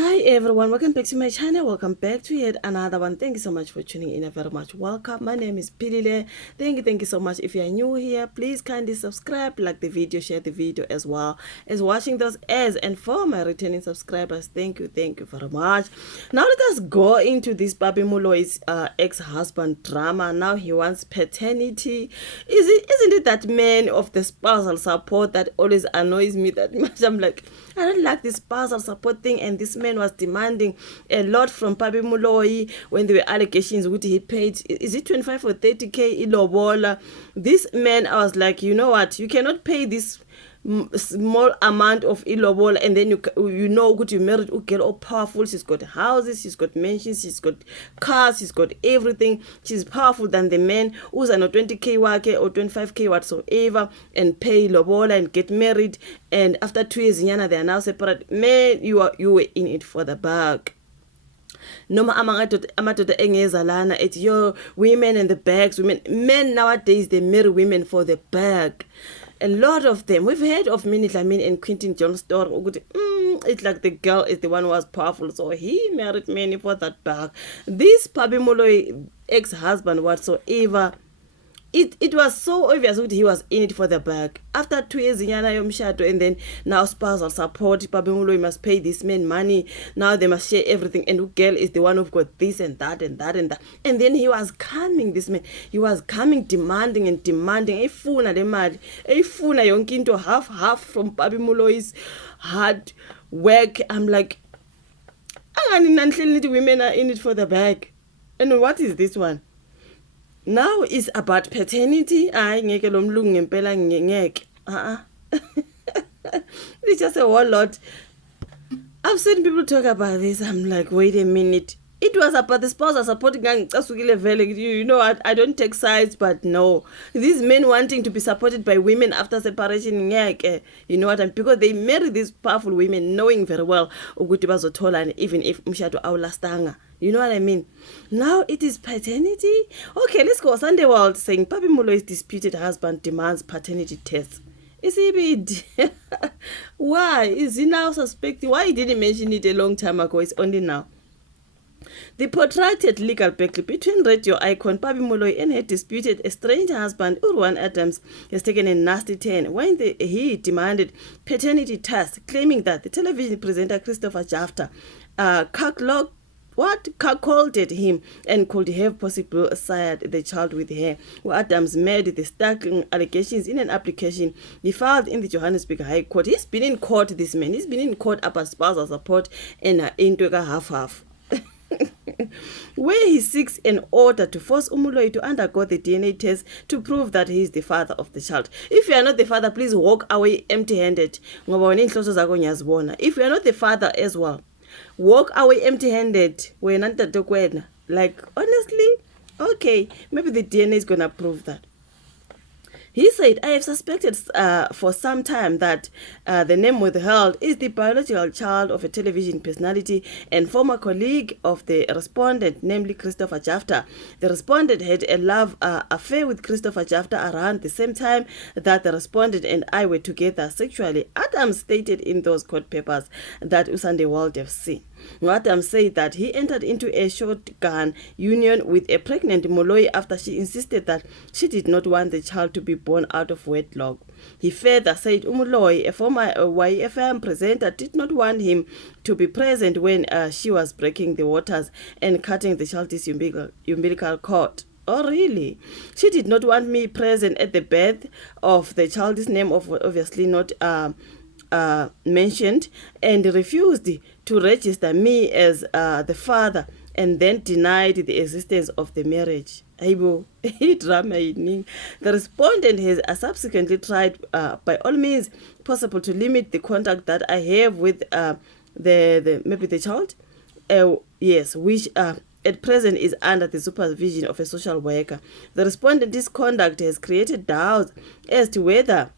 Hi everyone, welcome back to my channel. Welcome back to yet another one. Thank you so much for tuning in. Very much welcome. My name is Pilile. Thank you so much. If you are new here, please kindly subscribe, like the video, share the video as well as watching those ads. And for my returning subscribers, thank you very much. Now let us go into this Pabi Moloi's ex-husband drama. Now he wants paternity. Isn't it that man of the spousal support that always annoys me that much? I'm like, I don't like this spousal support thing, and this man was demanding a lot from Pabi Moloi when there were allegations which he paid, is it 25 or 30k ilobola. This man, I was like, you know what, you cannot pay this small amount of ilobola and then you know good you married a girl all powerful. She's got houses, she's got mansions, she's got cars, she's got everything. She's powerful than the man who's on a 20k wake or 25k whatsoever and pay ilobola and get married, and after 2 years they are now separate. Man, you were in it for the bag. Noma amadoda engeza lana ethi yo women and the bags. Men nowadays they marry women for the bag. A lot of them, we've heard of Minnie Dlamini and Quentin John's story. It's like the girl is the one who was powerful, so he married many for that bag. This Pabi Moloi ex-husband whatsoever, it was so obvious that he was in it for the bag. After 2 years in Yana Yomshato, and then now spousal support, Pabi Moloi must pay this man money. Now they must share everything, and the girl is the one who've got this and that and that and that. And then he was coming, this man, he was coming demanding and demanding. Efuna le mali, efuna yonke into half from Pabi Moloi's hard work. I'm like, women are in it for the bag. And what is this one? Now it's about paternity. Ngeke lo mlungu ngempela ngeke. It's just a whole lot. I've seen people talk about this. I'm like, wait a minute. It was about the spouse supporting. You know what? I don't take sides, but no. These men wanting to be supported by women after separation, you know what? And because they marry these powerful women, knowing very well even if mshado awulastanga. You know what I mean? Now it is paternity. Okay, let's go. Sunday World saying Pabi Moloi's disputed husband demands paternity tests. Is he bit? Why is he now suspecting? Why he didn't mention it a long time ago? It's only now. The protracted legal battle between radio icon Pabi Moloi and her disputed estranged husband Urwan Adams has taken a nasty turn when he demanded paternity tests, claiming that the television presenter Christopher Jafta cuckolded him and could have possibly sired the child with her. Adams made the startling allegations in an application he filed in the Johannesburg High Court. He's been in court, this man. He's been in court about spousal support and into a half. Where he seeks an order to force Moloi to undergo the DNA test to prove that he is the father of the child. If you are not the father, please walk away empty-handed. If you are not the father as well, walk away empty-handed. Like, honestly, okay, maybe the DNA is gonna prove that. He said, I have suspected for some time that the name withheld is the biological child of a television personality and former colleague of the respondent, namely Christopher Jafta. The respondent had a love affair with Christopher Jafta around the same time that the respondent and I were together sexually. Adams stated in those court papers that Usande World FC. Adams said that he entered into a shotgun union with a pregnant Moloi after she insisted that she did not want the child to be born out of wedlock. He further said Moloi, a former YFM presenter, did not want him to be present when she was breaking the waters and cutting the child's umbilical cord. Oh, really? She did not want me present at the birth of the child's name, obviously not mentioned, and refused to register me as the father, and then denied the existence of the marriage. The respondent has subsequently tried by all means possible to limit the contact that I have with maybe the child, yes, which at present is under the supervision of a social worker. The respondent's conduct has created doubts as to whether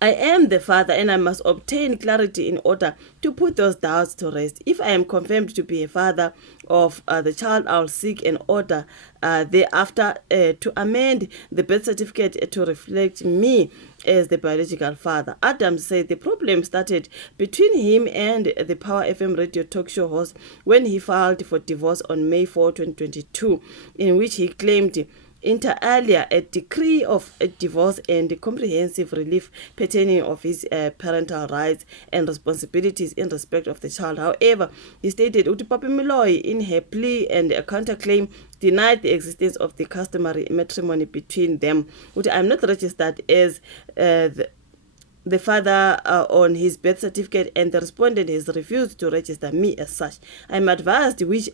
I am the father, and I must obtain clarity in order to put those doubts to rest. If I am confirmed to be a father of the child, I'll seek an order thereafter to amend the birth certificate to reflect me as the biological father. Adam said the problem started between him and the Power FM radio talk show host when he filed for divorce on May 4, 2022, in which he claimed inter alia a decree of a divorce and comprehensive relief pertaining of his parental rights and responsibilities in respect of the child. However, he stated Pabi Moloi in her plea and a counterclaim denied the existence of the customary matrimony between them. I'm not registered as the father on his birth certificate, and the respondent has refused to register me as such. I'm advised which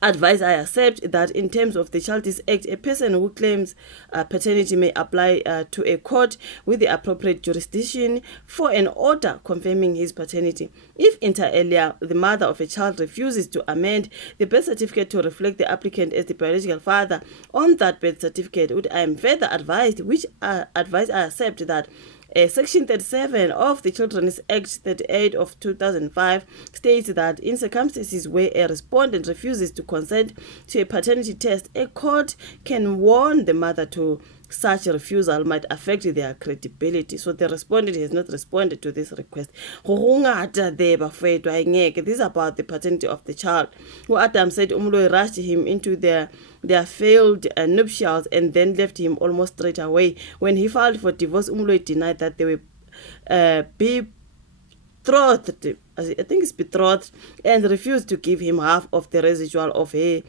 advice I accept that in terms of the Child's Act, a person who claims paternity may apply to a court with the appropriate jurisdiction for an order confirming his paternity. If inter alia the mother of a child refuses to amend the birth certificate to reflect the applicant as the biological father on that birth certificate, I am further advised, which advice I accept, that Section 37 of the Children's Act 38 of 2005 states that in circumstances where a respondent refuses to consent to a paternity test, a court can warn the mother to such refusal might affect their credibility. So the respondent has not responded to this request. This is about the paternity of the child. Who Adam said Moloi rushed him into their failed nuptials and then left him almost straight away. When he filed for divorce, Moloi denied that they were betrothed, I think it's betrothed, and refused to give him half of the residual of her.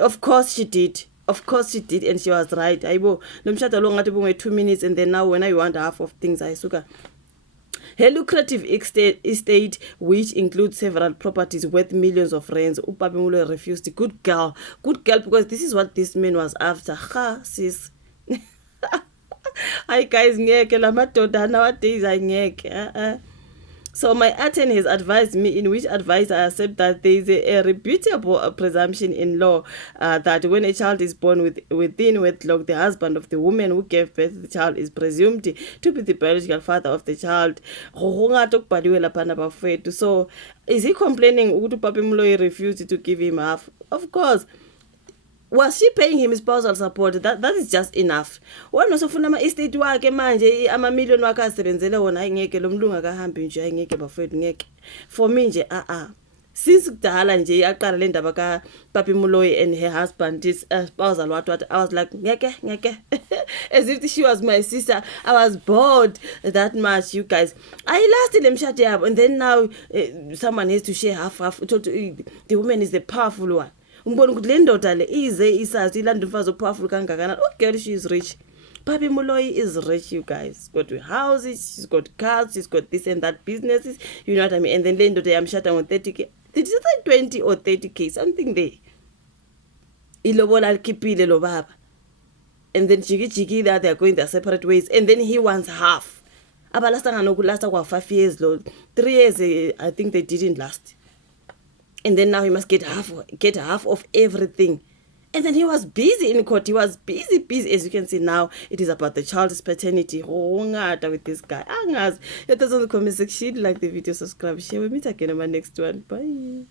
Of course she did. Of course she did, and she was right. Aibo, nomshado lo ngathi bunge 2 minutes, and then now when I want half of things, I suka. Her lucrative estate, which includes several properties worth millions of rands, Pabi Moloi refused. Good girl, because this is what this man was after. Ha, sis. Hi guys, ngeke la madoda nowadays ngeke. So my attorney has advised me, in which advice I accept, that there is a reputable presumption in law that when a child is born within wedlock, the husband of the woman who gave birth to the child is presumed to be the biological father of the child. So is he complaining that Pabi Moloi refused to give him half? Of course. Was she paying him spousal support? That is just enough. Wena usofuna ama-estate wakhe manje ama-million wakhe asebenzele wona ayingeke lo mlungu akahambi nje ayingeke bafowethu ngeke. For me nje since kudala nje aqala le ndaba ka Pabi Moloi and her husband this spousal what I was like ngeke as if she was my sister. I was bored that much, you guys. I lasted emshade yabo, and then now someone has to share half. The woman is the powerful one. Umbona ukuthi le ndoda le ize isazi ilanda umfazi opowerful kangakanani. Oh girl, she is rich. Pabi Moloi is rich, you guys. She's got houses, she's got cars, she's got this and that businesses, you know what I mean. And then le ndoda yamshada on 30k. Did you say 20 or 30k? Something there. Ilobola alikhipile lo baba. And then jiki that they are going their separate ways, and then he wants half. Abalastanga nokulasta kwa 5 years lo. 3 years I think they didn't last. And then now he must get half of everything. And then he was busy in court. He was busy. As you can see now, it is about the child's paternity. With this guy. It doesn't comment section. Like the video, subscribe, share. We meet again in my next one. Bye.